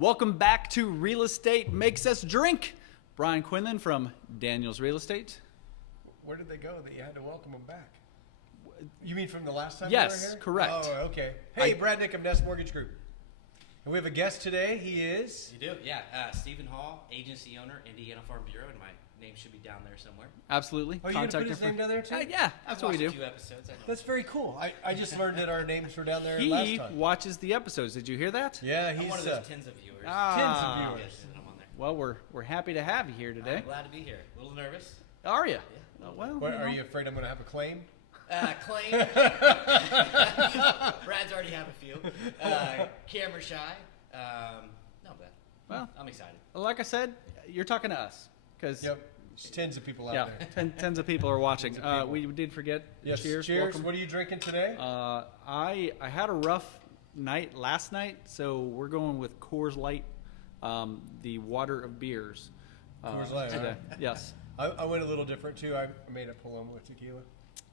Welcome back to Real Estate Makes Us Drink. Brian Quinlan from Daniels Real Estate. Where did they go that you had to welcome them back? You mean from the last time Yes, they were here? correct. Oh, okay. Hey, Brad Nick of Nest Mortgage Group. And we have a guest today. He is? You do? Yeah. Stephen Hall, agency owner, Indiana Farm Bureau, and my name should be down there somewhere. Absolutely. Oh, you going to put his name down there too? Yeah, that's what we do. I've watched a few episodes. I know. That's very cool. I just learned that our names were down there He last time. watches the episodes. Did you hear that? Yeah, I'm he's one of those tens of viewers. tens of viewers. Yes, and I'm on there. Well, we're happy to have you here today. I'm glad to be here. A little nervous. Are you? Yeah. Well, What, you know. are you afraid I'm going to have a claim? Claim. Brad's already have a few. Camera shy. No, but Well, I'm excited. like I said, you're talking to us. Cause, Yep. There's tens of people out yeah, there. tens of people are watching. Tens of people. We did forget. Yes. Cheers. Cheers. Welcome. What are you drinking today? I had a rough night last night, so we're going with Coors Light, the water of beers. Coors Light, today. right. Yes. I went a little different too. I made a Paloma with tequila.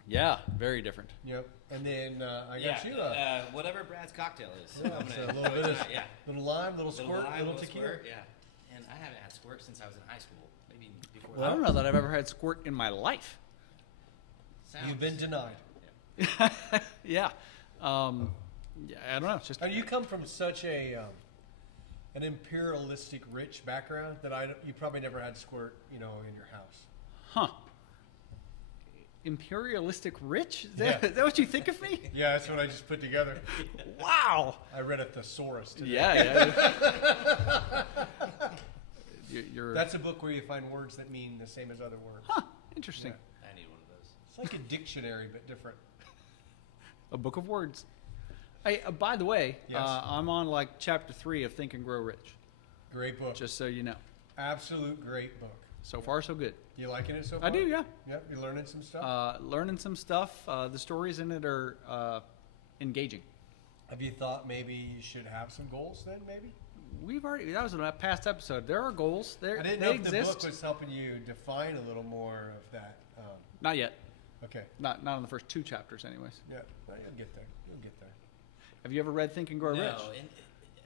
Yeah, very different. Yep. And then I Yeah. got you Whatever Brad's cocktail is. yeah, I'm it's gonna a little bit of yeah. little lime, little squirt, lime, little tequila. squirt, yeah. And I haven't had squirt since I was in high school. Maybe before I don't know that I've ever had squirt in my life. Sounds- You've been denied. Yeah. Yeah, I don't know. It's just And you come from such a an imperialistic, rich background that you probably never had squirt, in your house. huh. Imperialistic rich? Is Yeah. that what you think of me? Yeah, that's what I just put together. Wow. I read a thesaurus today. Yeah. You're That's a book where you find words that mean the same as other words. huh. Interesting. Yeah. I need one of those. It's like a dictionary, but different. A book of words. Hey, by the way, Yes. I'm on like chapter 3 of Think and Grow Rich. Great book. Just so you know. Absolute great book. So far, so good. You liking it so far? I do, yeah. Yep. You learning some stuff? Learning some stuff. The stories in it are engaging. Have you thought maybe you should have some goals then? Maybe. That was in a past episode. There are goals. I didn't They know if the exist. book was helping you define a little more of that. Not yet. Okay. Not in the first 2 chapters, anyways. Yeah. Well, you'll get there. You'll get there. Have you ever read Think and Grow No, Rich? and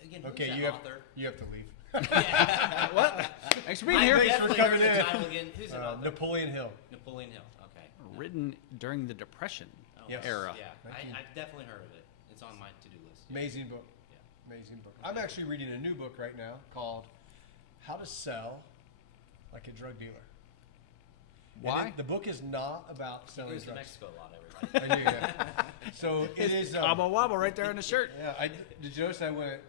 again, Okay. who's You that have author? you have to leave. What? Thanks for being I here. Thanks for definitely coming heard the in. title again. Who's an author? Napoleon Hill. Napoleon Hill. Okay. Written during the Depression Oh, Yes. era. Yeah, Nineteen- I've definitely heard of it. It's on my to-do list. Amazing book. Yeah. Amazing book. I'm actually reading a new book right now called How to Sell Like a Drug Dealer. And Why? the book is not about He selling goes to drugs. Mexico a lot, everybody. I do, yeah. So it is. Cabo Wabo right there in the shirt. Yeah. Did you notice I went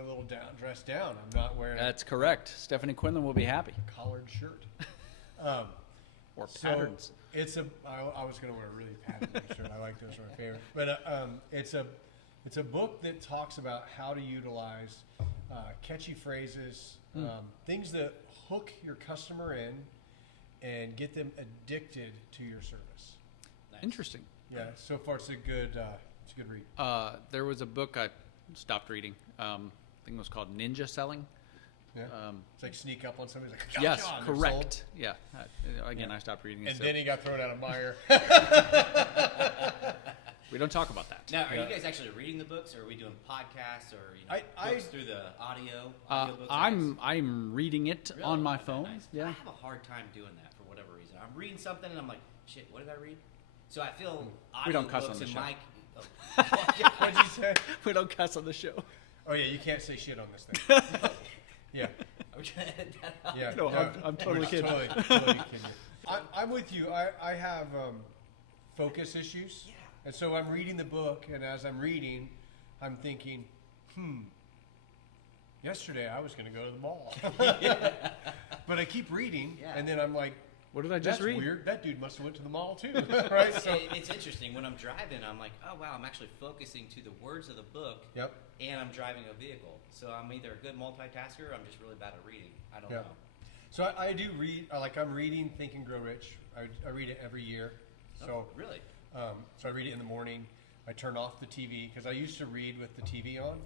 a little dressed down. I'm not wearing That's correct. Stephanie Quinlan will be happy. a collared shirt. Or So patterns. it's I was going to wear a really patterned shirt. I like those, are my favorite. But it's a book that talks about how to utilize catchy phrases, things that hook your customer in and get them addicted to your service. Nice. Interesting. Yeah, so far it's a good read. There was a book I stopped reading. I think it was called Ninja Selling. Yeah, it's like sneak up on somebody. Like, Yes, "John, they're sold." correct. Yeah. Again, I stopped reading it. And so then he got thrown out of Meyer. we don't talk about that. Now, are Yeah. you guys actually reading the books, or are we doing podcasts, or I- books through the audio books? I'm reading it Really? on my Okay, phone. nice. I Yeah. have a hard time doing that for whatever reason. I'm reading something and I'm like, shit, what did I read? So I feel We don't cuss on audiobooks the in show. my What'd you say? We don't cuss on the show. Oh yeah, you can't say shit on this thing. Yeah. Are we trying to edit that out? Yeah, No, I'm totally we're kidding. Totally kidding. I'm with you. I have focus issues, Yeah. and so I'm reading the book, and as I'm reading, I'm thinking, yesterday I was going to go to the mall, but I keep reading, Yeah. and then I'm like, What did I just that's read? weird. That dude must have went to the mall too, right? So, It's interesting. When I'm driving, I'm like, oh, wow, I'm actually focusing to the words of the book, yep. and I'm driving a vehicle. So I'm either a good multitasker or I'm just really bad at reading. I don't Yeah. know. So I do read. I'm reading Think and Grow Rich. I read it every year. So Oh, really? So I read it in the morning. I turn off the TV because I used to read with the TV on,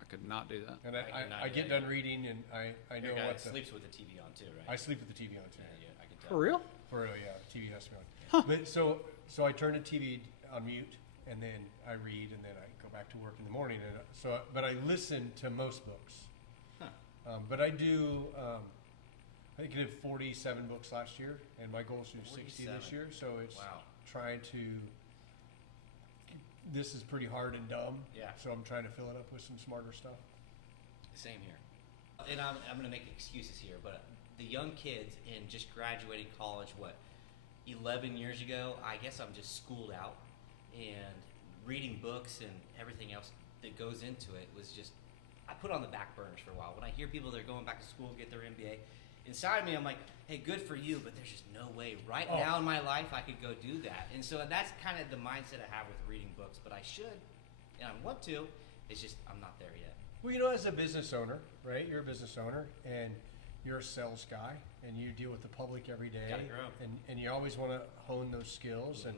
I could not do that. and I could not I do get that done reading, and I know Your guy what the, sleeps with the TV on too, right? I sleep with the TV on too. Yeah, I can tell. For real? For real, yeah. TV has to be on. But so I turn the TV on mute, and then I read, and then I go back to work in the morning. And but I listen to most books. But I do. I think I did 47 books last year, and my goal is to do 60 this 47. year. So it's Wow. trying to. This is pretty hard and dumb. Yeah. So I'm trying to fill it up with some smarter stuff. Same here. And I'm going to make excuses here, but the young kids in just graduating college, 11 years ago, I guess I'm just schooled out, and reading books and everything else that goes into it was just, I put it on the back burners for a while. When I hear people that are going back to school, get their MBA, inside me I'm like, hey, good for you, but there's just no way right now in my life I could go do that. And so that's kind of the mindset I have with reading books, but I should, and I want to, it's just I'm not there yet. Well, you know, as a business owner, right? You're a business owner, and you're a sales guy, and you deal with the public every day, Gotta grow. and you always want to hone those skills. And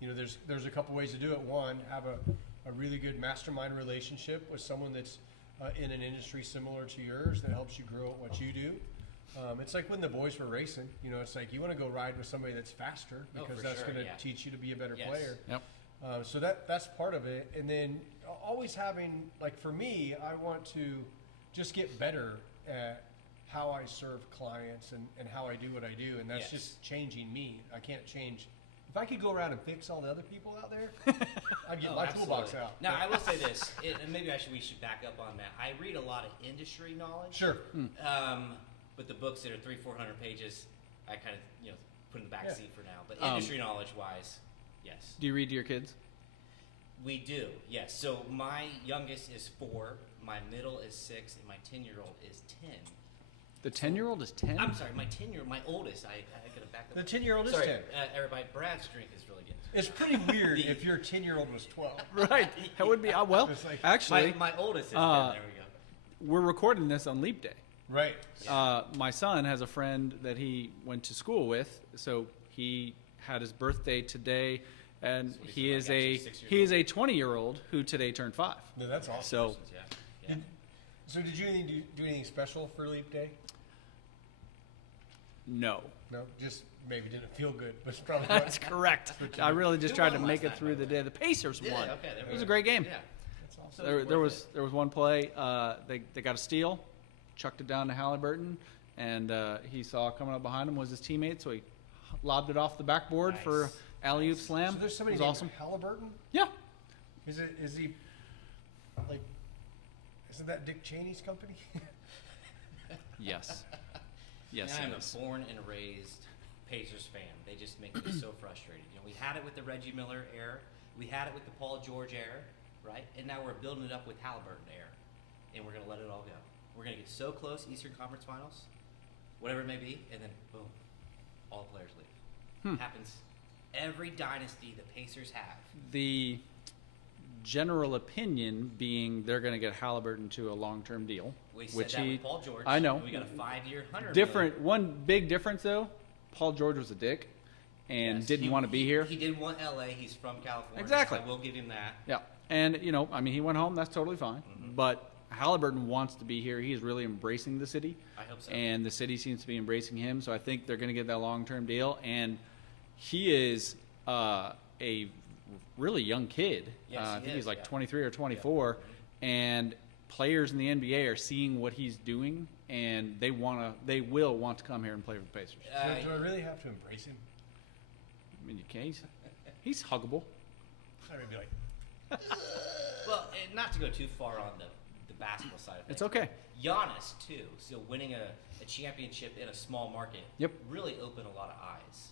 you know, there's a couple ways to do it. One, have a really good mastermind relationship with someone that's in an industry similar to yours that helps you grow at what you do. It's like when the boys were racing. You know, it's like you want to go ride with somebody that's faster because for that's sure, going to yeah. teach you to be a better Yes. player. Yep. So that's part of it. And then always having, like for me, I want to just get better at how I serve clients and how I do what I do. And that's Yes. just changing me. I can't change. If I could go around and fix all the other people out there, I'd get Oh, my toolbox absolutely. out. Now, I will say this, and maybe we should back up on that. I read a lot of industry knowledge. Sure. But the books that are 300-400 pages, I kind of put in the back Yeah. seat for now. But industry knowledge wise, yes, Do you read to your kids? we do. Yes. So my youngest is 4, my middle is 6, and my 10-year-old is 10. The 10-year-old is 10? I'm sorry, my oldest. I gotta back up. The 10-year-old is Sorry, 10. Everybody, Brad's drink is really good. It's pretty weird The- if your 10-year-old was 12. Right. That would be, well, It's like- actually, My oldest is 10. uh, There we go. we're recording this on Leap Day. Right. My son has a friend that he went to school with, so he had his birthday today, and So he he's is like a actually 6 years he is a 20-year-old who today turned 5. No, that's awesome. So Yeah. So did you do anything special for Leap Day? no, No, just maybe didn't feel good, but it's probably that's correct. I really just Who tried won to make last it night, through by the the way? day. The Pacers Yeah, won. okay, there It we was go. a great game. Yeah. that's awesome. So There worth was one play. They got a steal, chucked it down to Halliburton, and he saw coming up behind him was his teammate, so he lobbed it off the backboard for Nice. alley-oop Nice. slam. So there's somebody it was named awesome. Halliburton? Yeah. Is he like? Isn't that Dick Cheney's company? Yes. Yes, And I'm it a is. born and raised Pacers fan. They just make me so frustrated. We had it with the Reggie Miller era. We had it with the Paul George era, right? And now we're building it up with Halliburton era. And we're going to let it all go. We're going to get so close, Eastern Conference Finals, whatever it may be, and then boom, all the players leave. Happens every dynasty the Pacers have. The general opinion being they're going to get Halliburton to a long-term deal, We said which that he with Paul George. I know. And we got a 5-year, $100 different. One big difference though, Paul George was a dick and Yes, didn't he- want to be here. He did want LA. He's from California. Exactly. I will give him that. Yeah, and I mean, he went home. That's totally fine. Mm-hmm. But Halliburton wants to be here. He's really embracing the city, I hope so. and the city seems to be embracing him. So I think they're going to get that long-term deal. And he is a really young kid. Yes, I he think is, he's like yeah. 23 or 24, and players in the NBA are seeing what he's doing, and they will want to come here and play for the Pacers. Do I really have to embrace him? I mean, you can. He's huggable. I would be like, Well, and not to go too far on the basketball side of things. It's okay. Giannis too. So winning a championship in a small market. Yep. Really opened a lot of eyes.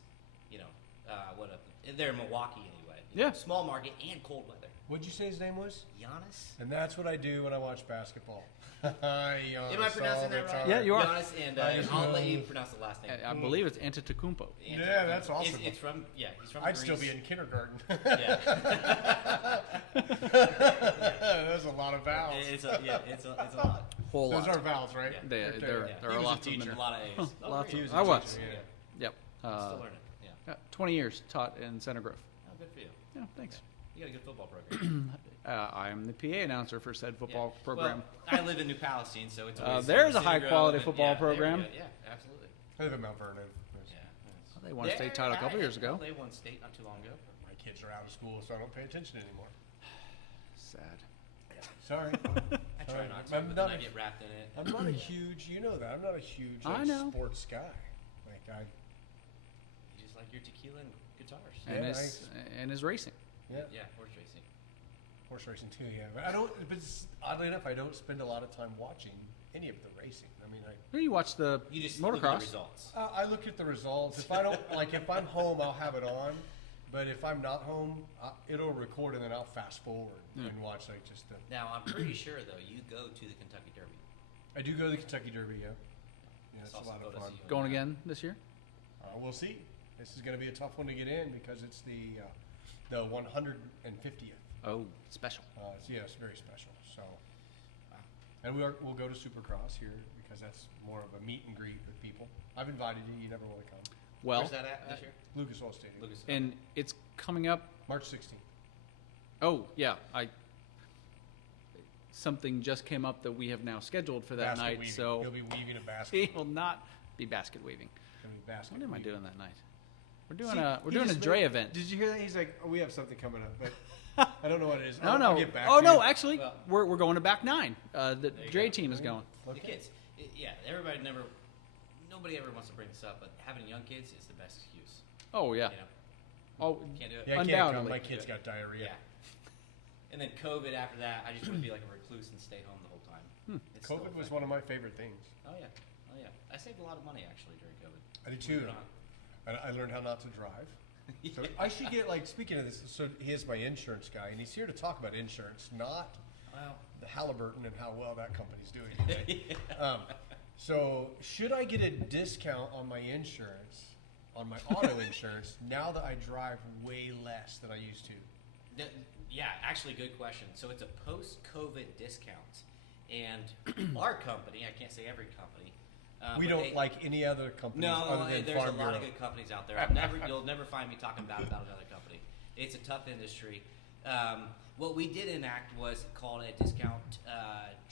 They're in Milwaukee anyway. Yeah. Small market and cold weather. what'd you say his name was? Giannis. And that's what I do when I watch basketball. Am I pronouncing that right? Yeah, you are. Giannis, and I just I'll know- let you pronounce the last name. I believe it's Antetokounmpo. Yeah, that's awesome. It's from he's from I'd Greece. still be in kindergarten. Yeah. There's a lot of vowels. it's a lot. Whole Those lot. are vowels, right? Yeah. There Right there He are was a lots of them. teacher. A lot of A's. Oh, Lots really? of- He I a was. teacher, yeah. Yep. Still learning. Yeah. 20 years taught in Center Grove. Oh, good for you. Yeah, thanks. You got a good football program. I am the PA announcer for said football Yeah. program. Well, I live in New Palestine, so it's always There's a Cedar high Grove quality and- football yeah, there we program. go. Yeah, absolutely. I live in Mount Vernon. Yeah. They won a state title a couple years ago. They won state not too long ago. My kids are out of school, so I don't pay attention anymore. Sad. Sorry. I try not to, I'm but not then I a- get wrapped in it. I'm not a huge, you know that, I'm not a huge I like, know. sports guy. Like I, You just like your tequila and guitars. And Yeah, his racing. yeah, Yeah, horse racing. horse racing too, yeah. But I don't, but oddly enough, I don't spend a lot of time watching any of the racing. I mean, You watch the You just look at the motocross. results. I look at the results. If I don't, like if I'm home, I'll have it on. But if I'm not home, it'll record and then I'll fast forward and watch like just the. Now, I'm pretty sure, though, you go to the Kentucky Derby. I do go to the Kentucky Derby, yeah. Yeah, it's Saw a some lot of photos fun. of you. Going again this year? We'll see. This is going to be a tough one to get in because it's the 150th. Oh, special. It's very special. So, Wow. and we'll go to Supercross here because that's more of a meet and greet with people. I've invited you. You never want to come. Well, Where's that at this year? Lucas Oil Stadium, Lucas. and it's coming up. March 16th. Oh, yeah. Something just came up that we have now scheduled for that Basket night, weaving. so You'll be weaving a basket. he will not be basket weaving. Gonna be basket What am I weaving. doing that night? We're See, doing he a just Dre made- event. Did you hear that? He's like, oh, we have something coming up, but I don't know what it is. No, I'll no. get back Oh to no, you. actually, Well- we're going to back nine. The There you Dre go. team is going. The Okay. kids. Yeah, nobody ever wants to bring this up, but having young kids is the best excuse. Oh yeah. You know, Oh, can't do it. Yeah, I can't come. Undoubtedly. My kid's got diarrhea. Yeah. And then COVID after that, I just want to be like a recluse and stay home the whole time. It's still COVID was effective. one of my favorite things. Oh yeah, oh yeah. I saved a lot of money actually during COVID. I did Believe too. it or not. And I learned how not to drive. So Yeah. I should get like speaking of this. So he is my insurance guy, and he's here to talk about insurance, not Well, the Halliburton and how well that company's doing today. So should I get a discount on my insurance, on my auto insurance, now that I drive way less than I used to? yeah, actually, good question. So it's a post-COVID discount, and our company, I can't say every company. We but don't they- like any other companies No, other than there's Farm a lot of Bureau. good companies out there. You'll never find me talking bad about another company. It's a tough industry. What we did enact was called a discount: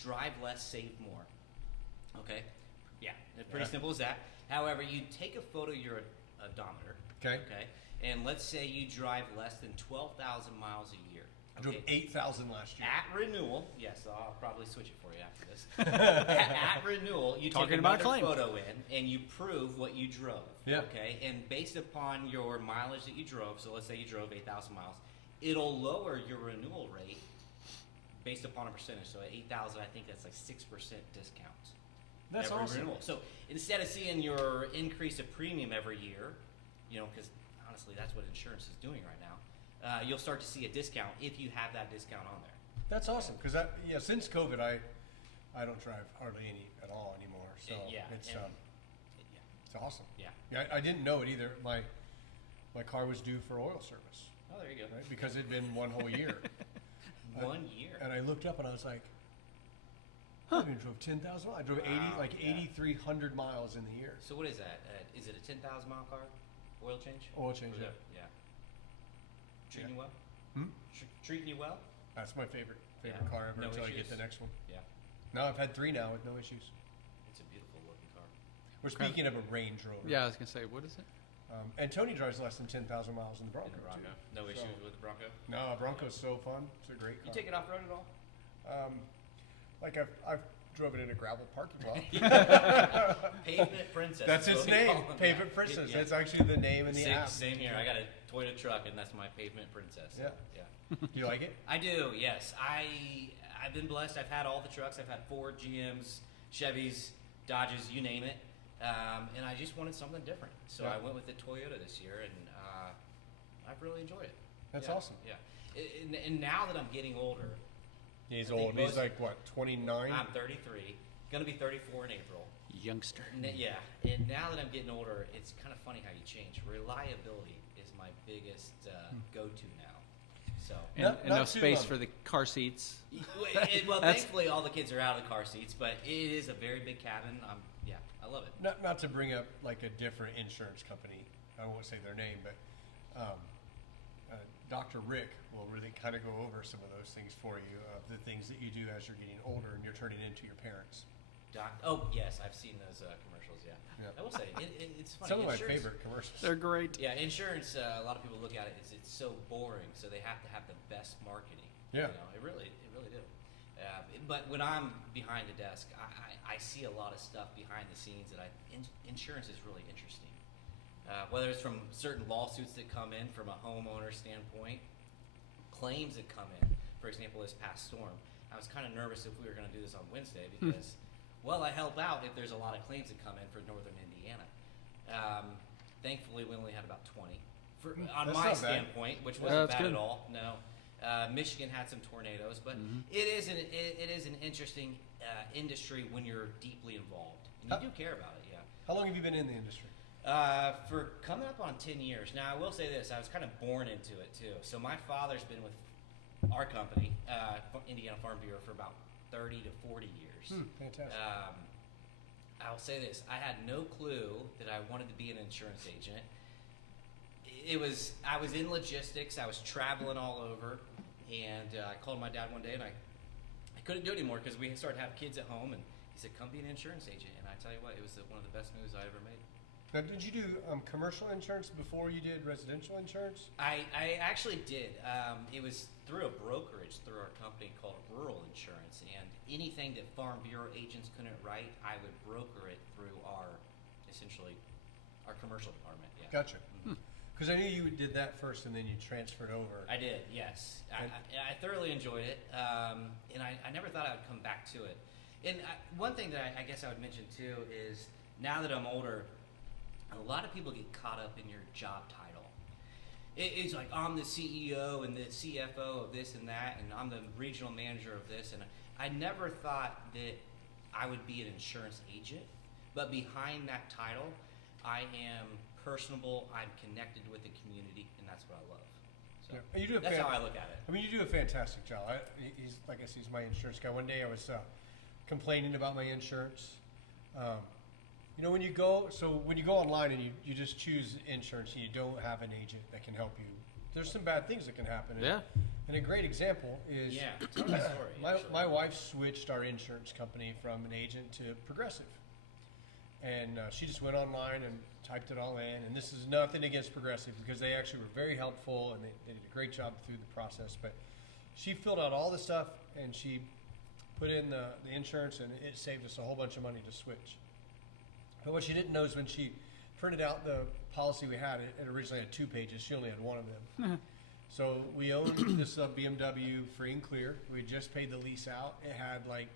drive less, save more. Okay, yeah, it's pretty Yeah. simple as that. However, you take a photo of your odometer. Okay. Okay, and let's say you drive less than 12,000 miles a year. I drove 8,000 last year. At renewal, yes, I'll probably switch it for you after this. at renewal, you Talking take about another claim. photo in and you prove what you drove. Yeah. Okay, and based upon your mileage that you drove, so let's say you drove 8,000 miles, it'll lower your renewal rate based upon a percentage. So at 8,000, I think that's like 6% discount. That's every awesome. renewal. So instead of seeing your increase of premium every year, you know, because honestly, that's what insurance is doing right now. You'll start to see a discount if you have that discount on there. That's awesome because since COVID, I don't drive hardly any at all anymore. So Yeah, it's and- it's awesome. Yeah. Yeah, I didn't know it either. My car was due for oil service, Oh, there you go. right? Because it'd been one whole year. 1 year. And I looked up and I was like, I even drove 10,000 miles. I drove Wow, yeah. 8,300 miles in the year. So what is that? Is it a 10,000 mile car? Oil change? Oil change, Or yeah. Yeah. Treating you well? Hmm? Treating you well? That's my favorite Yeah. car ever No until I get issues? the next one. Yeah. No, I've had 3 now with no issues. It's a beautiful looking car. We're speaking of a Range Rover. Yeah, I was gonna say, what is it? And Tony drives less than 10,000 miles in the Bronco. In the Bronco. too. No So- issues with the Bronco? No, a Bronco's so fun. It's a great car. You take it off road at all? Like I've drove it in a gravel parking lot. Pavement Princess. That's is its what we name, call them. Pavement Yeah. Princess. Yeah. That's actually the name in the app. Same here. I got a Toyota truck, and that's my Pavement Princess. Yeah. Yeah. Do you like it? I do, yes. I've been blessed. I've had all the trucks. I've had Ford, GMs, Chevys, Dodges, you name it. And I just wanted something different. So Yeah. I went with the Toyota this year, and I've really enjoyed it. That's Yeah, awesome. Yeah. And now that I'm getting older, He's I think old. He's most- like what, 29? I'm 33, going to be 34 in April. Youngster. Yeah, and now that I'm getting older, it's kind of funny how you change. Reliability is my biggest go-to now. So, And, Not- and no not too space long. for the car seats. well, That's- thankfully all the kids are out of the car seats, but it is a very big cabin. Yeah, I love it. Not to bring up like a different insurance company. I won't say their name, but Dr. Rick will really kind of go over some of those things for you, of the things that you do as you're getting older and you're turning into your parents. Oh yes, I've seen those commercials. Yeah. Yeah. I will say it's funny. Some of my Insurance- favorite commercials. They're great. Yeah, insurance. A lot of people look at it as it's so boring, so they have to have the best marketing. Yeah. You know, it really do. But when I'm behind the desk, I see a lot of stuff behind the scenes that insurance is really interesting. Whether it's from certain lawsuits that come in from a homeowner standpoint, claims that come in. For example, this past storm, I was kind of nervous if we were going to do this on Wednesday because, well, I help out if there's a lot of claims that come in for northern Indiana. Thankfully, we only had about 20 on That's my not bad. standpoint, which Yeah, wasn't that's bad good. at all. No. Michigan had some tornadoes, but it is an interesting industry when you're deeply involved and you do care about it. Yeah. How long have you been in the industry? For coming up on 10 years. Now, I will say this: I was kind of born into it too. So my father's been with our company, Indiana Farm Bureau, for about 30 to 40 years. Fantastic. I'll say this: I had no clue that I wanted to be an insurance agent. I was in logistics. I was traveling all over, and I called my dad one day, and I couldn't do it anymore because we started to have kids at home, and he said, "Come be an insurance agent." And I tell you what, it was one of the best moves I ever made. Now, did you do commercial insurance before you did residential insurance? I actually did. It was through a brokerage through our company called Rural Insurance, and anything that Farm Bureau agents couldn't write, I would broker it through essentially our commercial department. Yeah. Gotcha. Because I knew you did that first and then you transferred over. I did, yes. I thoroughly enjoyed it, and I never thought I would come back to it. And one thing that I guess I would mention too is now that I'm older, a lot of people get caught up in your job title. It's like, I'm the CEO and the CFO of this and that, and I'm the regional manager of this, and I never thought that I would be an insurance agent, but behind that title, I am personable, I'm connected with the community, and that's what I love. So Yeah. You do that's how I look at it. I mean, you do a fantastic job. He's like I said, he's my insurance guy. One day I was complaining about my insurance. You know, when you go online and you just choose insurance and you don't have an agent that can help you, there's some bad things that can happen. Yeah. And a great example is Tell me the story. my wife switched our insurance company from an agent to Progressive. And she just went online and typed it all in. And this is nothing against Progressive because they actually were very helpful and they did a great job through the process. But she filled out all the stuff and she put in the insurance, and it saved us a whole bunch of money to switch. But what she didn't know is when she printed out the policy we had, it originally had 2 pages. She only had 1 of them. So we owned this BMW free and clear. We just paid the lease out. It had like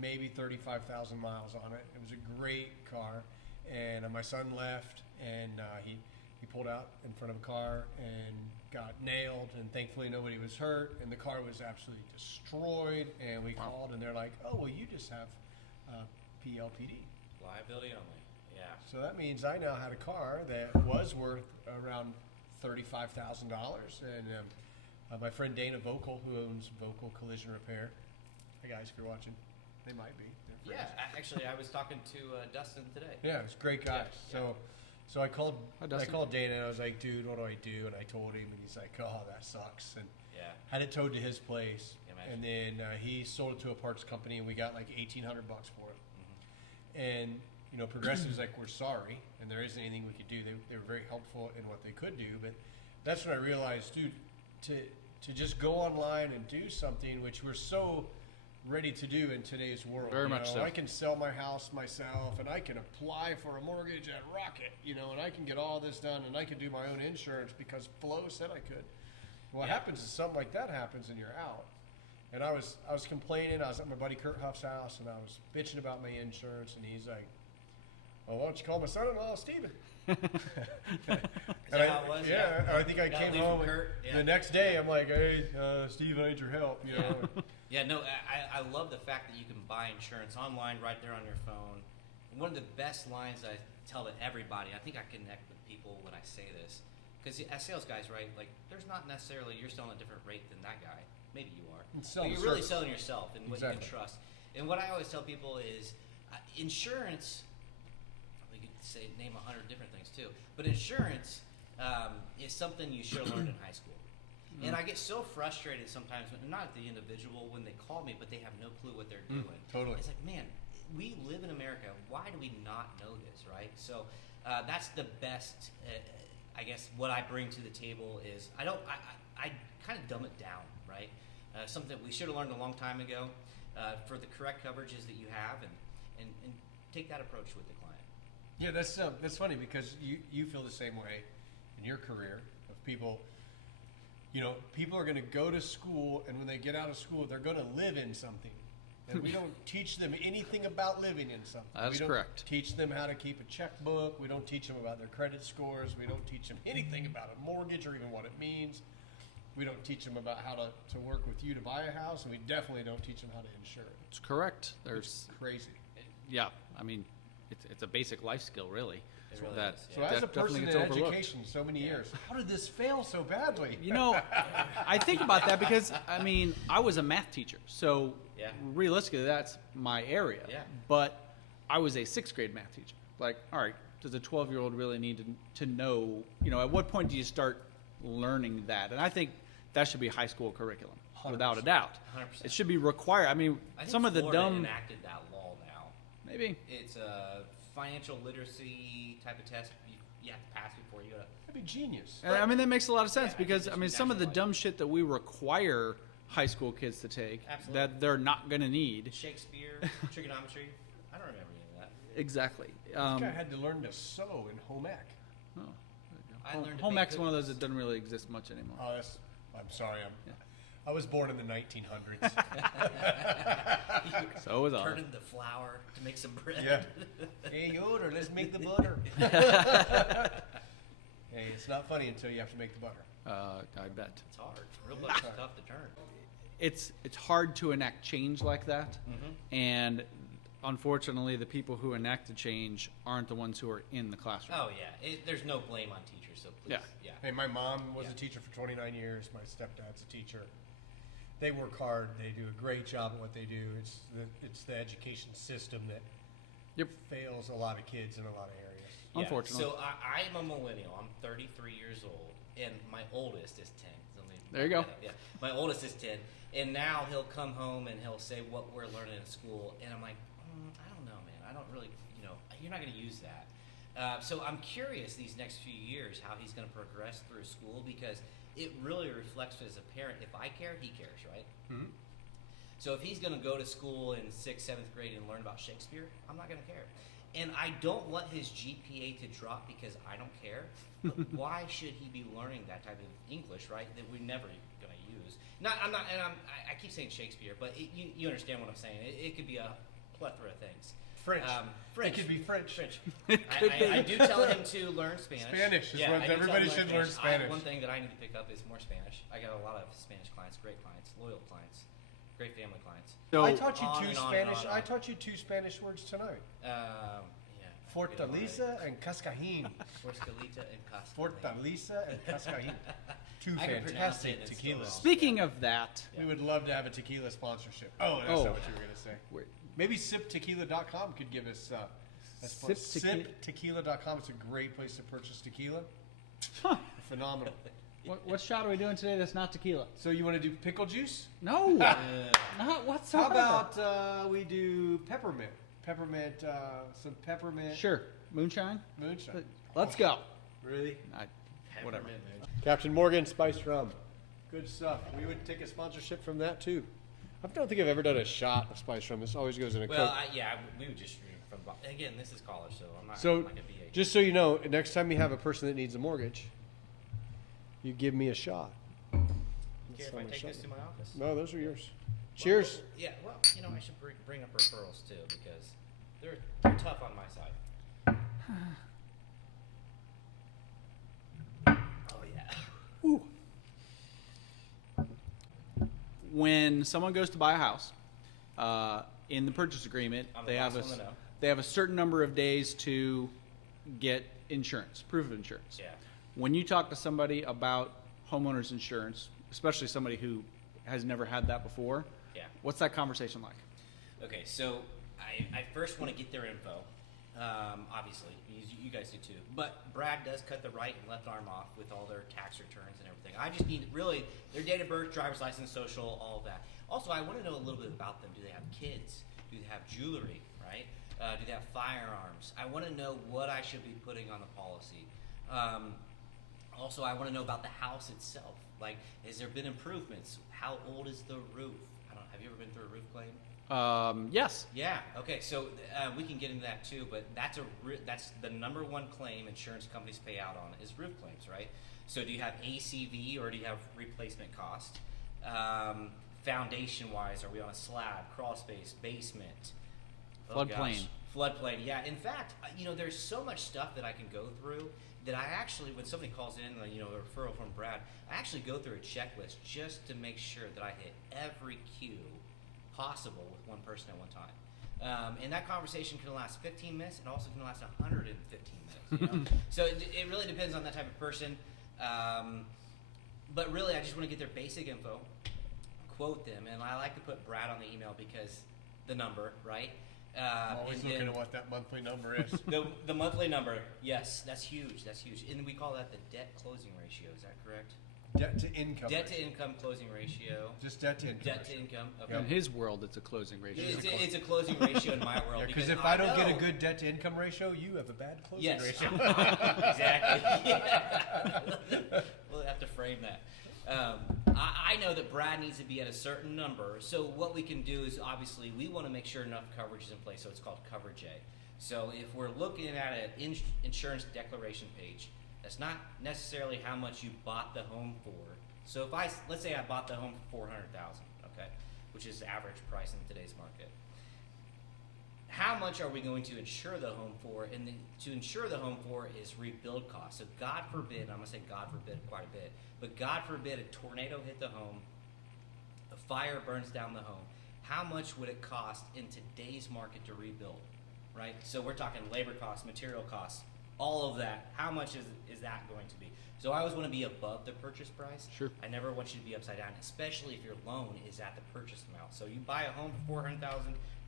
maybe 35,000 miles on it. It was a great car. And my son left, and he pulled out in front of a car and got nailed, and thankfully nobody was hurt, and the car was absolutely destroyed. And we called, and they're like, "Oh, well, you just have PLPD." Liability only. Yeah. So that means I now had a car that was worth around $35,000. And my friend Dana Vocal, who owns Vocal Collision Repair. Hey guys, if you're watching, they might be. They're Yeah, friends. actually, I was talking to Dustin today. Yeah, he's a great guy. Yeah, So I called Hi, I Dustin. called Dana and I was like, "Dude, what do I do?" And I told him, and he's like, "Oh, that sucks." And Yeah. had it towed to his place, Imagine. and then he sold it to a parts company, and we got like $1,800 for it. And you know, Progressive's like, "We're sorry," and there isn't anything we could do. They were very helpful in what they could do, but that's when I realized, dude, to just go online and do something, which we're so ready to do in today's world. Very you much know? so. I can sell my house myself, and I can apply for a mortgage at Rocket, you know, and I can get all this done, and I can do my own insurance because Flo said I could. What Yeah. happens is something like that happens, and you're out. And I was complaining. I was at my buddy Kurt Huff's house, and I was bitching about my insurance, and he's like, "Well, why don't you call my son-in-law, Steven?" Is that how it was? Yeah, I think I Got came leave from home, and Kurt, yeah. the next day I'm like, "Hey, Steve, I need your help," you know. Yeah, no, I love the fact that you can buy insurance online right there on your phone. And one of the best lines I tell to everybody, I think I connect with people when I say this, because as sales guys, right, like there's not necessarily you're selling a different rate than that guy. Maybe you are. It's But selling you're really service. selling yourself and what you Exactly. can trust. And what I always tell people is insurance, we could say name 100 different things too, but insurance is something you should have learned in high school. And I get so frustrated sometimes, not at the individual when they call me, but they have no clue what they're doing. Totally. It's like, man, we live in America. Why do we not know this, right? So that's the best, I guess, what I bring to the table is I kind of dumb it down, right? something we should have learned a long time ago, for the correct coverages that you have, and take that approach with the client. Yeah, that's funny because you feel the same way in your career of people. People are going to go to school, and when they get out of school, they're going to live in something. And we don't teach them anything about living in something. That's we don't correct. teach them how to keep a checkbook. We don't teach them about their credit scores. We don't teach them anything about a mortgage or even what it means. We don't teach them about how to work with you to buy a house, and we definitely don't teach them how to insure it. It's correct. There's It's crazy. yeah. I mean, it's a basic life skill, really. It really that is, So yeah. as a definitely person in gets overlooked. education so many years, how did this fail so badly? I think about that because I mean, I was a math teacher, so Yeah. realistically, that's my area. Yeah. But I was a 6th grade math teacher. Like, all right, does a 12-year-old really need to know? At what point do you start learning that? And I think that should be high school curriculum, without a 100%. doubt. 100%. It should be required. I mean, I think some of the Florida dumb enacted that law now. maybe. It's a financial literacy type of test you have to pass before you go to. That'd be genius. And I mean, that makes a lot of sense Yeah, I because think I it mean, should some of the nationalize. dumb shit that we require high school kids to take Absolutely. that they're not going to need. Shakespeare, trigonometry. I don't remember any of that. Exactly. This guy had to learn to sew in home ec. Oh, I home, learned to home bake ec's one of those cookies. that doesn't really exist much anymore. Oh, I'm sorry. I was born in the 1900s. So was I. Turning the flour to make some bread. Yeah. Hey, Yoder, let's make the butter. Hey, it's not funny until you have to make the butter. I bet It's hard. Real butter's tough to turn. it's hard to enact change like that, Mm-hmm. and unfortunately, the people who enact the change aren't the ones who are in the classroom. Oh yeah, there's no blame on teachers, so please. Yeah. Hey, my mom was Yeah. a teacher for 29 years. My stepdad's a teacher. They work hard. They do a great job at what they do. It's the education system that Yep. fails a lot of kids in a lot of areas. Yeah. Unfortunately. So I am a millennial. I'm 33 years old, and my oldest is 10. So let me There you go. back that up. Yeah, my oldest is 10, and now he'll come home and he'll say what we're learning in school, and I'm like, I don't know, man. I don't really, you're not going to use that. So I'm curious these next few years how he's going to progress through school because it really reflects as a parent. If I care, he cares, right? Mm-hmm. So if he's going to go to school in 6th, 7th grade and learn about Shakespeare, I'm not going to care. And I don't want his GPA to drop because I don't care. But why should he be learning that type of English, right? That we're never going to use. I keep saying Shakespeare, but you understand what I'm saying. It could be a plethora of things. French. French. It could be French. French. I do tell him to learn Spanish. Spanish is Yeah, what I do tell him everybody to should learn Spanish. One thing that I need to pick up is more Spanish. I got a lot of Spanish clients, great clients, loyal clients, great family clients. So I taught you on two and on and Spanish. on and I on. taught you two Spanish words tonight. Yeah. Fortaleza and cascajín. Fortaleza and Casca. Fortaleza and cascajín. Two I can pronounce it fantastic and it's still tequilas. wrong. speaking of that, We would love to have a tequila sponsorship. Oh, that's Oh. not what you were going to say. wait, Maybe siptequila.com could give us siptequila.com. It's a great place to purchase tequila. huh, Phenomenal. what shot are we doing today that's not tequila? So you want to do pickle juice? No, not whatsoever. How about we do peppermint? Some peppermint Sure, moonshine. moonshine. Let's go. Really? Whatever. Peppermint, man. Captain Morgan spiced rum. Good stuff. We would take a sponsorship from that too. I don't think I've ever done a shot of spiced rum. This always goes in a Well, Coke. we would just drink from. Again, this is college, so I'm not So, like a BA. just so you know, next time you have a person that needs a mortgage, you give me a shot. Care That's if how I much take shot- this to my office? No, those are yours. Cheers. Well, yeah, well, I should bring up referrals too because they're tough on my side. Oh yeah. Ooh. When someone goes to buy a house, in the purchase agreement, I'm the they have last one to know. they have a certain number of days to get insurance, proof of insurance. Yeah. When you talk to somebody about homeowners insurance, especially somebody who has never had that before, Yeah. what's that conversation like? Okay, so I first want to get their info. Obviously, you guys do too. But Brad does cut the right and left arm off with all their tax returns and everything. I just need really their date of birth, driver's license, social, all of that. Also, I want to know a little bit about them. Do they have kids? Do they have jewelry? Right? Do they have firearms? I want to know what I should be putting on the policy. Also, I want to know about the house itself. Like, has there been improvements? How old is the roof? Have you ever been through a roof claim? Yes. Yeah. Okay. So we can get into that too, but that's the number one claim insurance companies pay out on is roof claims, right? So do you have ACV or do you have replacement cost? Foundation wise, are we on a slab, crawl space, basement? Floodplain. Floodplain. Yeah. In fact, there's so much stuff that I can go through that I actually, when somebody calls in, a referral from Brad, I actually go through a checklist just to make sure that I hit every cue possible with one person at one time. And that conversation can last 15 minutes. It also can last 115 minutes. So it really depends on that type of person. But really, I just want to get their basic info, quote them, and I like to put Brad on the email because the number, right? I'm always looking at what that monthly number is. The monthly number, yes, that's huge. That's huge. And we call that the debt closing ratio. Is that correct? Debt to income. Debt to income closing ratio. Just debt to income. Debt to income. Okay. In his world, it's a closing ratio. It's a closing ratio in my world. Because if I don't get a good debt to income ratio, you have a bad closing ratio. Exactly. Yeah. We'll have to frame that. I know that Brad needs to be at a certain number. So what we can do is obviously we want to make sure enough coverage is in place. So it's called coverage A. So if we're looking at an insurance declaration page, that's not necessarily how much you bought the home for. So if let's say I bought the home for $400,000, okay, which is the average price in today's market. How much are we going to insure the home for? And to insure the home for is rebuild costs. So God forbid, I'm going to say God forbid quite a bit, but God forbid a tornado hit the home, a fire burns down the home. How much would it cost in today's market to rebuild, right? So we're talking labor costs, material costs, all of that. How much is that going to be? So I always want to be above the purchase price. Sure. I never want you to be upside down, especially if your loan is at the purchase amount. So you buy a home for $400,000,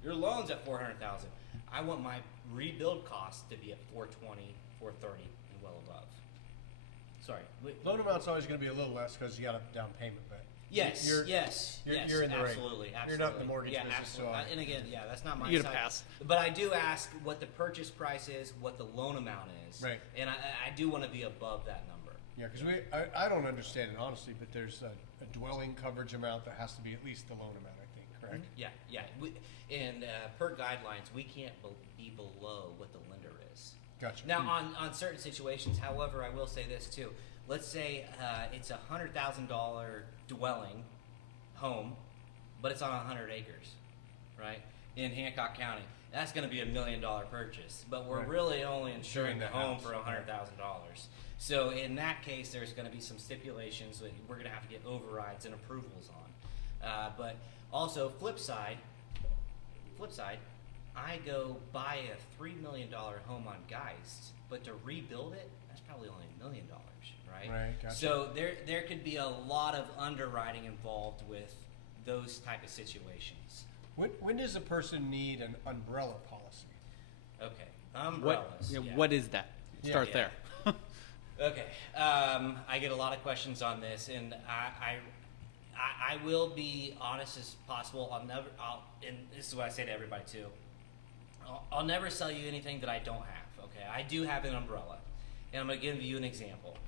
your loan's at $400,000. I want my rebuild cost to be at $420,000, $430,000, and well above. Sorry. Loan amount's always going to be a little less because you got a down payment, but Yes, you're in the absolutely, right. You're not in the mortgage business, absolutely. so And again, that's not my You get a side. pass. But I do ask what the purchase price is, what the loan amount is, Right. And I do want to be above that number. yeah, because I don't understand it honestly, but there's a dwelling coverage amount that has to be at least the loan amount, I think, correct? Yeah. And per guidelines, we can't be below what the lender is. Gotcha. Now, on certain situations, however, I will say this too. Let's say it's a $100,000 dwelling home, but it's on 100 acres, right? In Hancock County. That's going to be $1 million purchase, but we're Right. really only insuring the the home house. for $100,000. So in that case, there's going to be some stipulations that we're going to have to get overrides and approvals on. But also, flip side, I go buy a $3 million home on Geist, but to rebuild it, that's probably only $1 million, right? Right, gotcha. So there could be a lot of underwriting involved with those type of situations. When does a person need an umbrella policy? Okay, umbrellas. What is that? Start Yeah. there. Okay, I get a lot of questions on this, and I will be honest as possible. And this is what I say to everybody too. I'll never sell you anything that I don't have. Okay, I do have an umbrella, and I'm going to give you an example.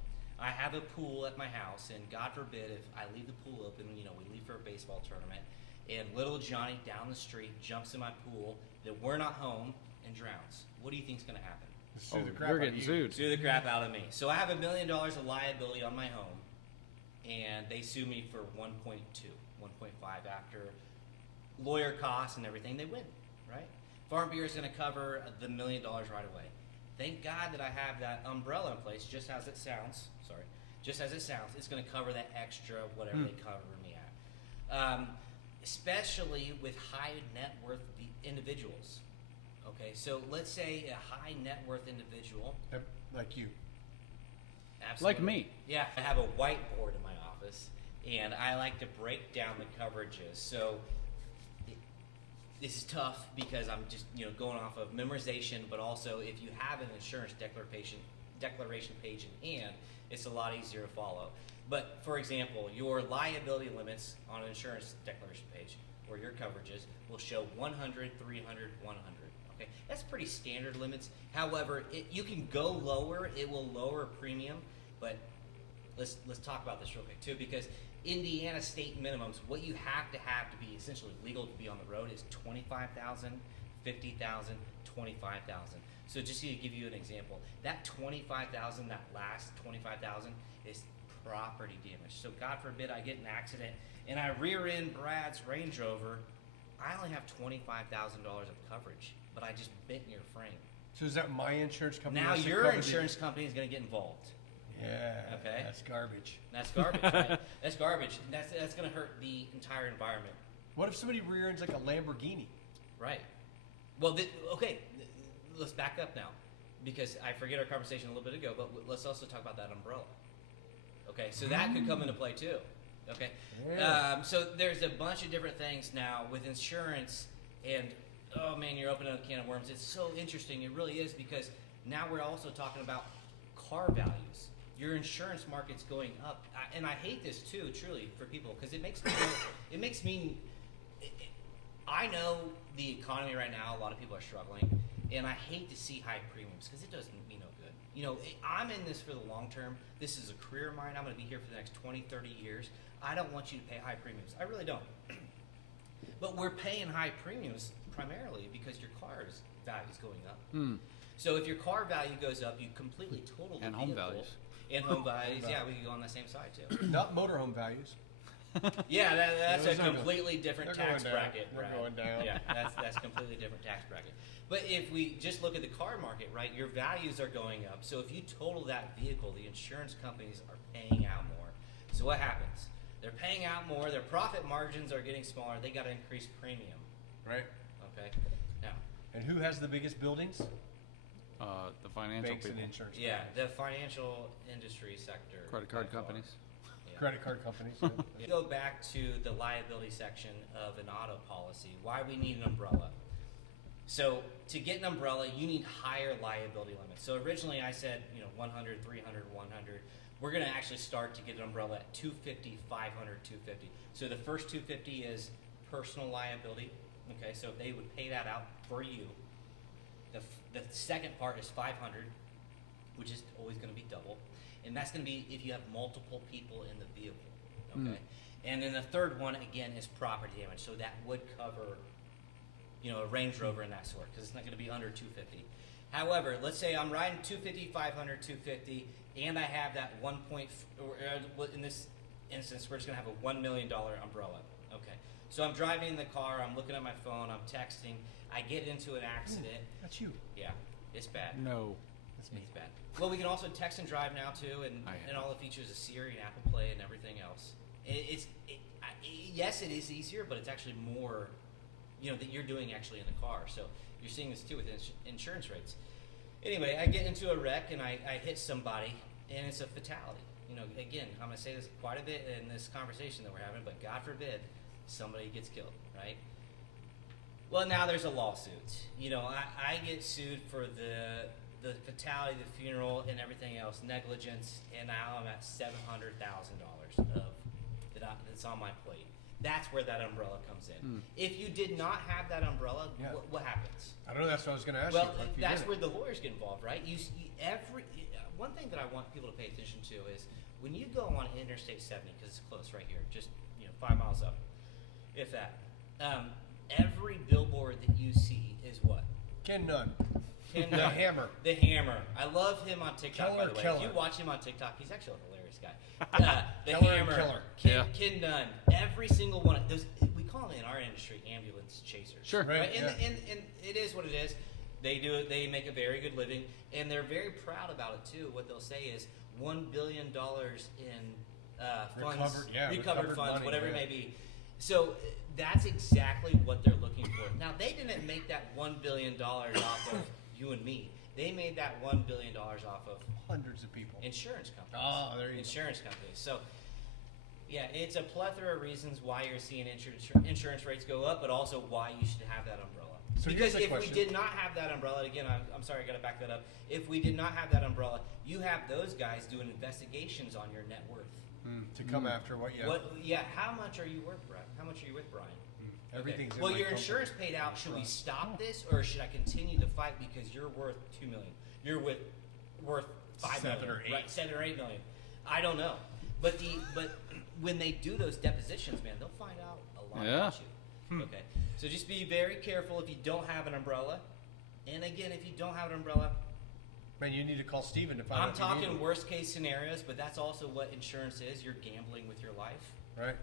I have a pool at my house, and God forbid if I leave the pool open, we leave for a baseball tournament, and little Johnny down the street jumps in my pool that we're not home and drowns. What do you think's going to happen? Sue the crap You're out of getting you. sued. Sue the crap out of me. So I have $1 million of liability on my home, and they sue me for 1.2, 1.5 after lawyer costs and everything. They win, right? Farm Bureau is going to cover the $1 million right away. Thank God that I have that umbrella in place, just as it sounds. Just as it sounds, it's going to cover that extra whatever they cover me at. Especially with high net worth individuals. Okay, so let's say a high net worth individual. Like you. Absolutely. Like me. Yeah, I have a whiteboard in my office, and I like to break down the coverages. So this is tough because I'm just going off of memorization, but also if you have an insurance declaration page in hand, it's a lot easier to follow. But for example, your liability limits on an insurance declaration page or your coverages will show 100, 300, 100. Okay, that's pretty standard limits. However, you can go lower. It will lower premium, but let's talk about this real quick too, because Indiana state minimums, what you have to be essentially legal to be on the road is 25,000, 50,000, 25,000. So just to give you an example, that 25,000, that last 25,000 is property damage. So God forbid I get in an accident and I rear end Brad's Range Rover, I only have $25,000 of coverage, but I just bent your frame. So is that my insurance company? Now has to your cover insurance company is going to get involved. Yeah. Okay. That's garbage. That's garbage, right? That's garbage. That's going to hurt the entire environment. What if somebody rear ends like a Lamborghini? Right. Well, okay, let's back up now, because I forget our conversation a little bit ago, but let's also talk about that umbrella. Okay, so that could come into play too. Okay, Yeah. so there's a bunch of different things now with insurance, and oh man, you're opening a can of worms. It's so interesting. It really is, because now we're also talking about car values. Your insurance market's going up, and I hate this too, truly, for people, because it makes me. I know the economy right now, a lot of people are struggling, and I hate to see high premiums because it doesn't me no good. You know, I'm in this for the long term. This is a career of mine. I'm going to be here for the next 20, 30 years. I don't want you to pay high premiums. I really don't. But we're paying high premiums primarily because your car's value is going up. So if your car value goes up, you completely total the And home vehicle. values. And home values. Yeah, we can go on the same side too. Not motorhome values. Yeah, that's Those a are completely different they're tax going down. bracket. They're Brad. going down. Yeah, that's completely different tax bracket. But if we just look at the car market, right, your values are going up. So if you total that vehicle, the insurance companies are paying out more. So what happens? They're paying out more. Their profit margins are getting smaller. They got to increase premium. Right. Okay. Now, And who has the biggest buildings? The financial Banks people, and insurance yeah, companies. the financial industry sector. credit card by far. companies. Yeah. Credit card companies. Yeah. You go back to the liability section of an auto policy, why we need an umbrella. So to get an umbrella, you need higher liability limits. So originally I said, 100, 300, 100. We're going to actually start to get an umbrella at 250, 500, 250. So the first 250 is personal liability. Okay, so they would pay that out for you. The second part is 500, which is always going to be double. And that's going to be if you have multiple people in the vehicle. Okay. And then the third one, again, is property damage. So that would cover, a Range Rover and that sort, because it's not going to be under 250. However, let's say I'm riding 250, 500, 250, and I have that in this instance, we're just going to have a $1 million umbrella. Okay. So I'm driving in the car, I'm looking at my phone, I'm texting, I get into an accident. That's you. Yeah, it's bad. No. That's me. It's bad. Well, we can also text and drive now too, and all the features of Siri and Apple Play and everything else. Yes, it is easier, but it's actually more, that you're doing actually in the car. So you're seeing this too with insurance rates. Anyway, I get into a wreck and I hit somebody, and it's a fatality. Again, I'm going to say this quite a bit in this conversation that we're having, but God forbid somebody gets killed, right? Well, now there's a lawsuit. I get sued for the fatality, the funeral, and everything else, negligence, and now I'm at $700,000 that's on my plate. That's where that umbrella comes in. If you did not have that umbrella, what happens? I don't know. That's what I was going to ask Well, you. that's where the lawyers get involved, right? One thing that I want people to pay attention to is when you go on Interstate 70, because it's close right here, just 5 miles up, if that. Every billboard that you see is what? Ken Nunn. Ken The Nunn. Hammer. The Hammer. I love him on TikTok, by the way. Keller. If you watch him on TikTok, he's actually a hilarious guy. The Keller and Hammer. Killer. Ken Nunn. Every single one of those. We call them in our industry ambulance chasers. Sure. Right. And it is what it is. They do it. They make a very good living, and they're very proud about it too. What they'll say is $1 billion in funds, recovered funds, money, whatever it may be. So that's exactly what they're looking for. Now they didn't make that $1 billion off of you and me. They made that $1 billion off of Hundreds of people. insurance companies. Oh, there you go. Insurance companies. So, yeah, it's a plethora of reasons why you're seeing insurance rates go up, but also why you should have that umbrella. So because here's the if we question. did not have that umbrella, again, I'm sorry, I got to back that up. If we did not have that umbrella, you have those guys doing investigations on your net worth. To come after what you have. How much are you worth, Brad? How much are you with Brian? Everything's in Well, my your company. insurance paid out. Should we stop this, or should I continue to fight because you're worth $2 million? You're worth $5 7 million, or 8. right? $7 or $8 million. I don't know. But when they do those depositions, man, they'll find out a lot about you. Okay, so just be very careful if you don't have an umbrella. And again, if you don't have an umbrella, Man, you need to call Steven to find I'm out if you need talking one. worst case scenarios, but that's also what insurance is. You're gambling with your life. Right.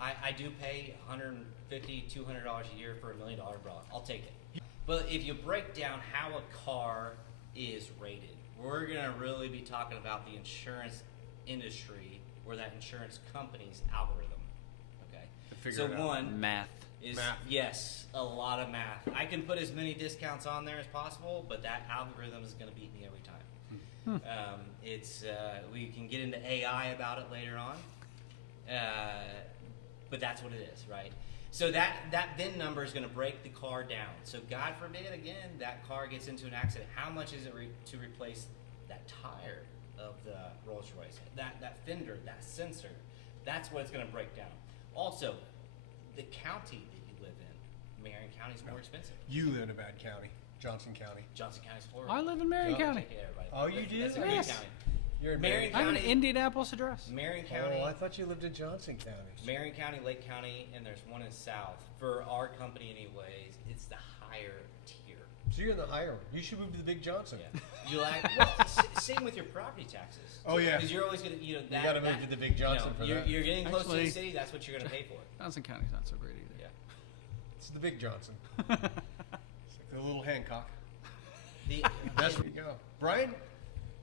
I do pay $150, $200 a year for $1 million umbrella. I'll take it. But if you break down how a car is rated, we're going to really be talking about the insurance industry or that insurance company's algorithm. Okay. To figure So it out. one Math. is Math. yes, a lot of math. I can put as many discounts on there as possible, but that algorithm is going to beat me every time. We can get into AI about it later on, but that's what it is, right? So that VIN number is going to break the car down. So God forbid, again, that car gets into an accident. How much is it to replace that tire of the Rolls Royce? That fender, that sensor. That's what it's going to break down. Also, the county that you live in, Marion County is more expensive. You live in a bad county, Johnson County. Johnson County is horrible. I live in Marion Yeah. County. Take care, everybody. Oh, you do? That's a great Yes. county. You're in Marion I have an County. Indianapolis address. Marion County. Oh, I thought you lived in Johnson County. Marion County, Lake County, and there's one in South. For our company, anyways, it's the higher tier. So you're in the higher one. You should move to the Big Johnson. Yeah. You like well, same with your property taxes. Oh, yeah. Because you're always gonna, you gotta move to the Big Johnson for that. You're getting close to Actually- the city. That's what you're gonna pay for. Johnson County's not so great either. Yeah. It's the Big Johnson. It's like the little Hancock. The, That's where you go. Brian,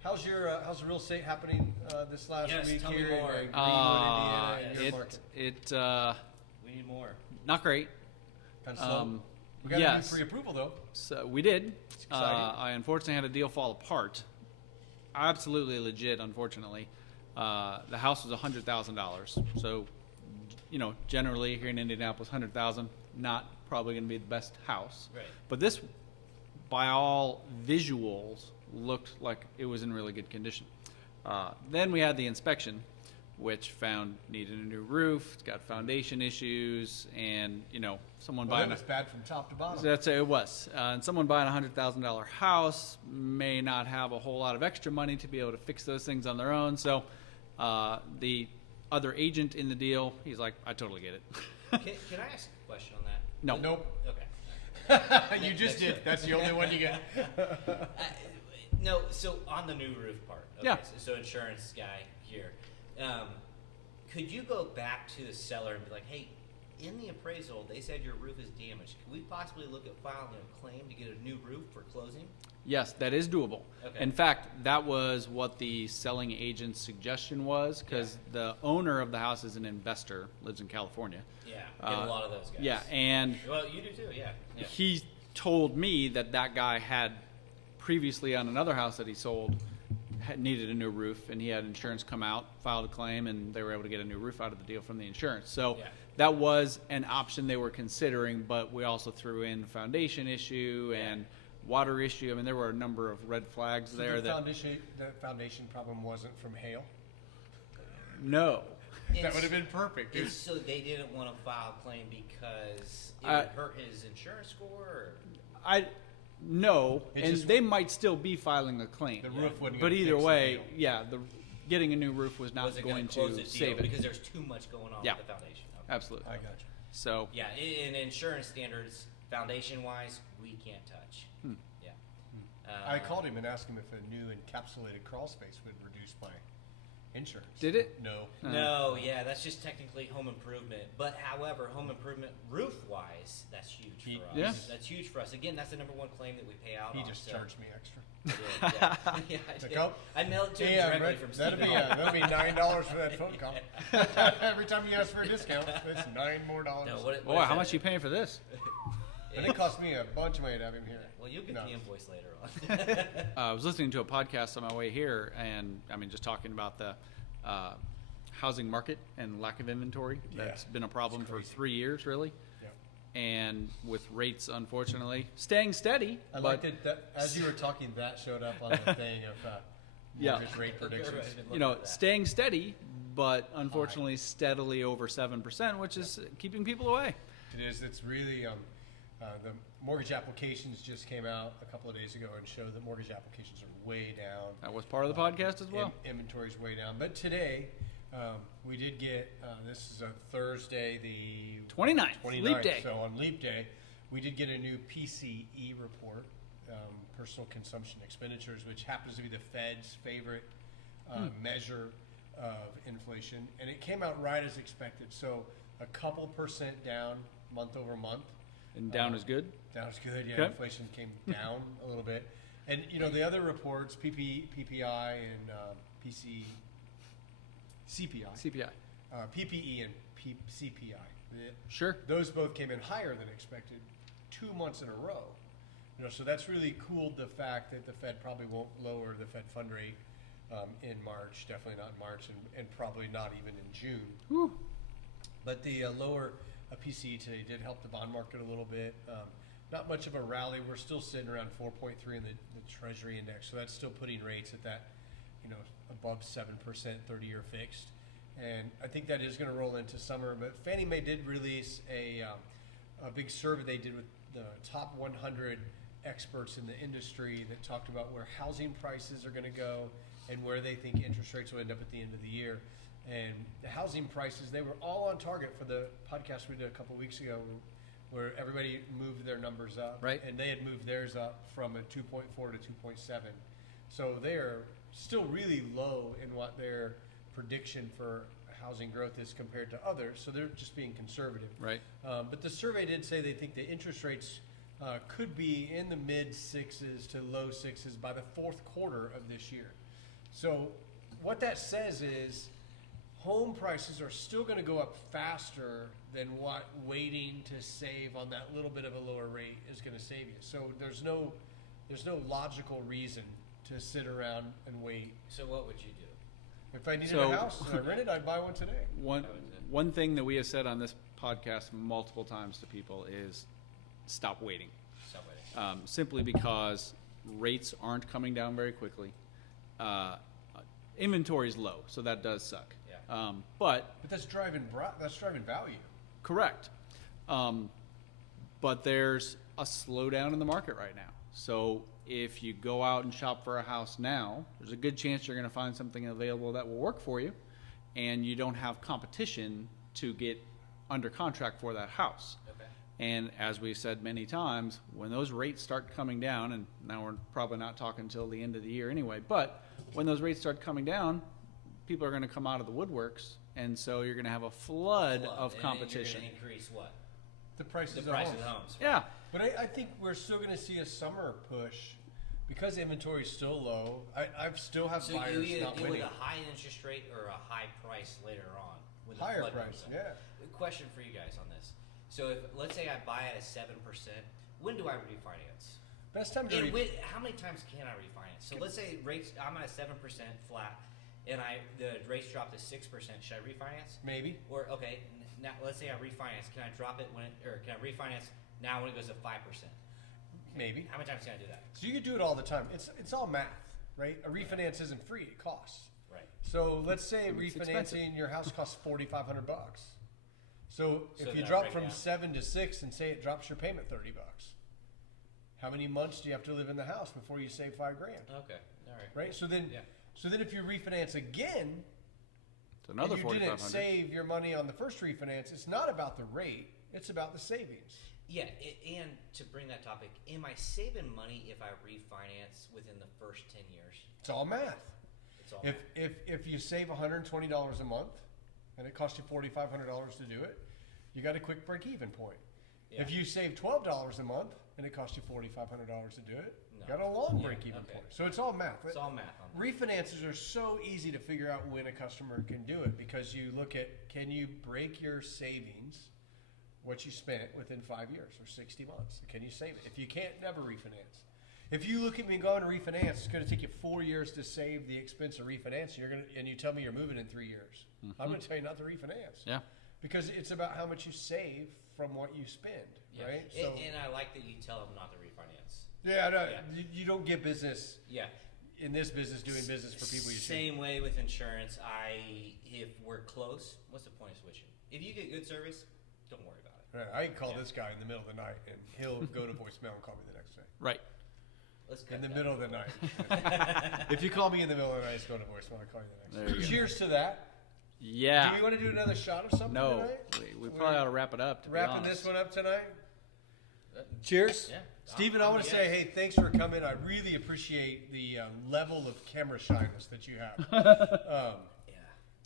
how's the real estate happening this last Yes, week tell me here more. in Greenwood, Indiana, in your It market? we need more. not great. Kind of slow. We got yes. a new pre-approval though. So we did. exciting. I unfortunately had a deal fall apart. Absolutely legit, unfortunately. The house was $100,000. So, generally here in Indianapolis, 100,000, not probably going to be the best house. Right. But this, by all visuals, looked like it was in really good condition. Then we had the inspection, which found needed a new roof. It's got foundation issues, and someone Well, buying that was bad from top to bottom. that's it was. And someone buying a $100,000 house may not have a whole lot of extra money to be able to fix those things on their own. So the other agent in the deal, he's like, I totally get it. Can I ask a question on that? No. Nope. Okay. You just did. That's the only one you get. No, so on the new roof part. Okay, Yeah. So insurance guy here. Could you go back to the seller and be like, hey, in the appraisal, they said your roof is damaged. Could we possibly look at filing a claim to get a new roof for closing? Yes, that is doable. Okay. In fact, that was what the selling agent's suggestion was, because the owner of the house is an investor, lives in California. Yeah, get a lot of those guys. Yeah, and Well, you do too, yeah. he told me that guy had previously on another house that he sold needed a new roof, and he had insurance come out, filed a claim, and they were able to get a new roof out of the deal from the insurance. So Yeah. that was an option they were considering, but we also threw in foundation issue and water issue. I mean, there were a number of red flags So there the that foundation problem wasn't from hail. no. That would have been perfect. It's so they didn't want to file a claim because it Uh, would hurt his insurance score? No, It and just- they might still be filing a claim. The roof wouldn't. But gonna either fix the way, deal. yeah, getting a new roof was not Was it going close to the deal save it. because there's too much going on Yeah. with the foundation? Okay. Absolutely. I got you. So Yeah, in insurance standards, foundation-wise, we can't touch. Yeah. I called him and asked him if a new encapsulated crawl space would reduce my insurance. Did it? No. No, yeah, that's just technically home improvement. But however, home improvement roof-wise, that's huge for us. Yeah. That's huge for us. Again, that's the number one claim that we pay out He on. just so- charged me extra. I did, yeah. Yeah, I Like, did. oh, I mailed it to him Yeah, directly right. from That'd Stephen. be $9 for that phone call. Every time you ask for a discount, it's $9 more. No, what boy, is how that? much are you paying for this? And it cost me a bunch of money to have him here. Well, you'll get No. the invoice later on. I was listening to a podcast on my way here, and just talking about the housing market and lack of inventory. Yeah. That's been a problem It's for crazy. 3 years, really. Yeah. And with rates, unfortunately, staying steady. I but liked it that as you were talking, that showed up on the thing of Yeah. mortgage rate predictions. staying steady, but unfortunately steadily over 7%, which is keeping people away. It is. It's really the mortgage applications just came out a couple of days ago and showed that mortgage applications are way down. That was part of the podcast as well. Inventory's way down. But today, We did get, this is a Thursday, the 29th, 29th. Leap Day. So on Leap Day, we did get a new PCE report, personal consumption expenditures, which happens to be the Fed's favorite measure of inflation. And it came out right as expected. So a couple % down month over month. And down is good? Down is good, yeah. Okay. Inflation came down a little bit. And, the other reports, PPI and CPI. CPI. PPE and CPI. Sure. Those both came in higher than expected 2 months in a row. So that's really cooled the fact that the Fed probably won't lower the Fed fund rate in March, definitely not in March, and probably not even in June. Whew. But the lower PCE today did help the bond market a little bit. Not much of a rally. We're still sitting around 4.3 in the Treasury index, so that's still putting rates at that, above 7% 30-year fixed. And I think that is going to roll into summer. But Fannie Mae did release a big survey they did with the top 100 experts in the industry that talked about where housing prices are going to go and where they think interest rates will end up at the end of the year. And the housing prices, they were all on target for the podcast we did a couple of weeks ago, where everybody moved their numbers up. Right. And they had moved theirs up from a 2.4 to 2.7. So they are still really low in what their prediction for housing growth is compared to others. So they're just being conservative. Right. But the survey did say they think the interest rates could be in the mid sixes to low sixes by the fourth quarter of this year. So what that says is home prices are still going to go up faster than what waiting to save on that little bit of a lower rate is going to save you. So there's no logical reason to sit around and wait. So what would you do? If I needed So- a house and I rented, I'd buy one today. One thing that we have said on this podcast multiple times to people is stop waiting. Stop waiting. Simply because rates aren't coming down very quickly. Inventory is low, so that does suck. Yeah. But But that's driving value. correct. But there's a slowdown in the market right now. So if you go out and shop for a house now, there's a good chance you're going to find something available that will work for you, and you don't have competition to get under contract for that house. Okay. And as we've said many times, when those rates start coming down, and now we're probably not talking until the end of the year anyway, but when those rates start coming down, people are going to come out of the woodworks, and so you're going to have a flood of And competition. You're going to increase what? The prices The of price homes. of homes. Yeah, But I think we're still going to see a summer push because inventory is still low. I still have So you buyers either not deal with winning. a high interest rate or a high price later on. When the Higher flood price, comes in. yeah. A question for you guys on this. So if let's say I buy at a 7%, when do I refinance? Best time to And how many times can I refinance? So let's say rates, I'm at a 7% flat, and the rates drop to 6%. Should I refinance? maybe. Or okay, now let's say I refinance. Can I drop it can I refinance now when it goes to 5%? Maybe. How many times can I do that? So you can do it all the time. It's all math, right? A refinance isn't free; it costs. Right. So let's say It's expensive. refinancing your house costs $4,500. So So if you that drop break from down. 7 to 6 and say it drops your payment $30, how many months do you have to live in the house before you save $5,000? Okay. All right. Right. So then, Yeah. if you refinance again, it's another and you didn't 4,500. save your money on the first refinance, it's not about the rate; it's about the savings. Yeah, and to bring that topic, am I saving money if I refinance within the first 10 years? It's all math. It's all If you save $120 a month, and it costs you $4,500 to do it, you got a quick break-even point. Yeah. If you save $12 a month and it costs you $4,500 to do it, No. you got a long Yeah, break-even okay. point. So it's all math. It's all math on that. Refinances are so easy to figure out when a customer can do it because you look at, can you break your savings, what you spent within 5 years or 60 months? Can you save it? If you can't, never refinance. If you look at me going to refinance, it's going to take you 4 years to save the expense of refinance. And you tell me you're moving in 3 years. I'm going to tell you not to refinance. Yeah. Because it's about how much you save from what you spend, Yeah. right? And I like that you tell them not to refinance. Yeah, no, Yeah. You don't get business Yeah. in this business doing business for people you Same way with insurance. If we're close, what's the point of switching? If you get good service, don't worry about it. should. Right, I can call Yeah. this guy in the middle of the night and he'll go to voicemail and call me the next day. Right. Let's cut In the that. middle of the night. If you call me in the middle of the night, it's going to voicemail. I'll call you the There next you day. go. Cheers to that. Yeah. Do we want to do another shot of something No. tonight? We probably ought to wrap it up, to be Wrapping honest. this one up tonight? Cheers. Yeah. Steven, I want to say, hey, thanks for coming. I really appreciate the level of camera shyness that you have.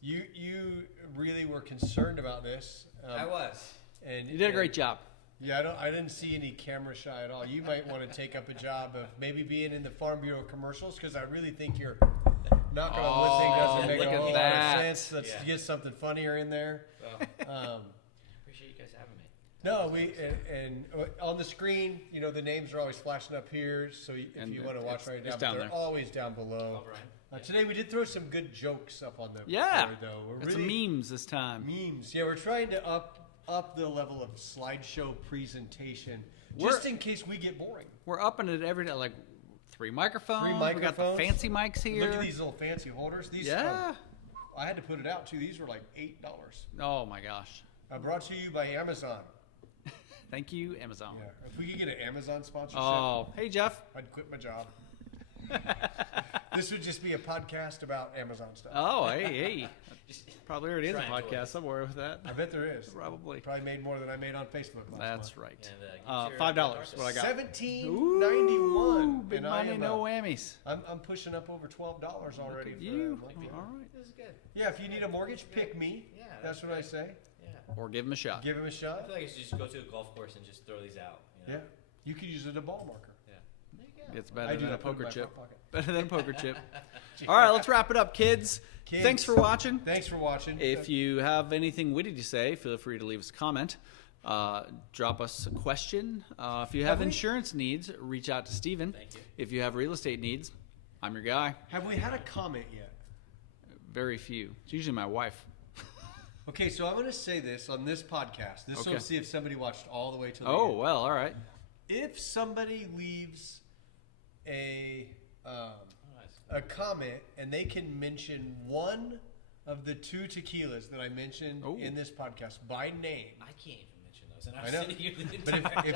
Yeah. You really were concerned about this. I was. And You did a great job. Yeah, I didn't see any camera shy at all. You might want to take up a job of maybe being in the Farm Bureau commercials, because I really think you're not going to Oh, listen. Doesn't make look a at whole lot that. of sense. Let's Yeah. get something funnier in there. Well, appreciate you guys having me. No, and on the screen, you know, the names are always flashing up here. So if And you want to watch it's- right it's now, down they're there. always down below. All right. Today we did throw some good jokes up on the Yeah. board, though. We're It's really memes this time. memes. Yeah, we're trying to up the level of slideshow presentation, We're- just in case we get boring. We're upping it every day, like 3 microphones. Three We got the microphones. fancy mics here. Look at these little fancy holders. These, Yeah. I had to put it out too. These were like $8. Oh my gosh. Brought to you by Amazon. Thank you, Amazon. Yeah, if we could get an Amazon sponsorship, Oh, hey Jeff. I'd quit my job. This would just be a podcast about Amazon stuff. Oh, hey. Just Probably already is a Trying to podcast somewhere with that. I bet there is. Probably. Probably made more than I made on Facebook last That's month. right. And, get your $5 what I got. $17.91. Big and I money, am no whammies. I'm pushing up over $12 already. Look at for you. a month. All right. This is good. Yeah, if you need a mortgage, pick me. Yeah, That's what I say. Yeah. Or give him a shot. Give him a I shot. feel like I should just go to a golf course and just throw these out. You know? Yeah, you could use it as a ball marker. Yeah. There you go. It's I better do than a that, put it in poker my chip. front pocket. Better than a poker chip. All right, let's wrap it up, kids. Kids. Thanks for watching. Thanks for watching. If you have anything witty to say, feel free to leave us a comment. Drop us a question. If you have we- insurance needs, reach out to Steven. Thank you. If you have real estate needs, I'm your guy. Have we had a comment yet? Very few. It's usually my wife. Okay, so I'm going to say this on this podcast. This Okay. will see if somebody watched all the way to the Oh, end. well, all right. If somebody leaves a Nice. a comment and they can mention one of the 2 tequilas that I mentioned Oh. in this podcast by name, I can't even mention those, and I I'm know. sitting here the but entire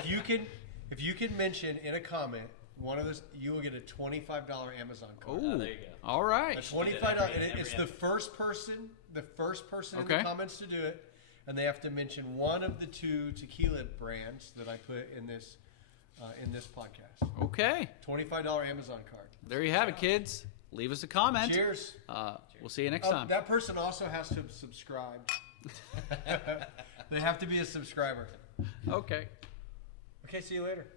if you can mention in a comment one of those, you will get a $25 Amazon card. Oh, there you go. all A right. $25, and every it's the first person in Okay. the comments to do it, and they have to mention one of the 2 tequila brands that I put in this podcast. Okay. $25 Amazon card. There you have it, kids. Leave us a comment. Cheers. We'll see you next Oh, time. that person also has to subscribe. They have to be a subscriber. Okay. Okay, see you later.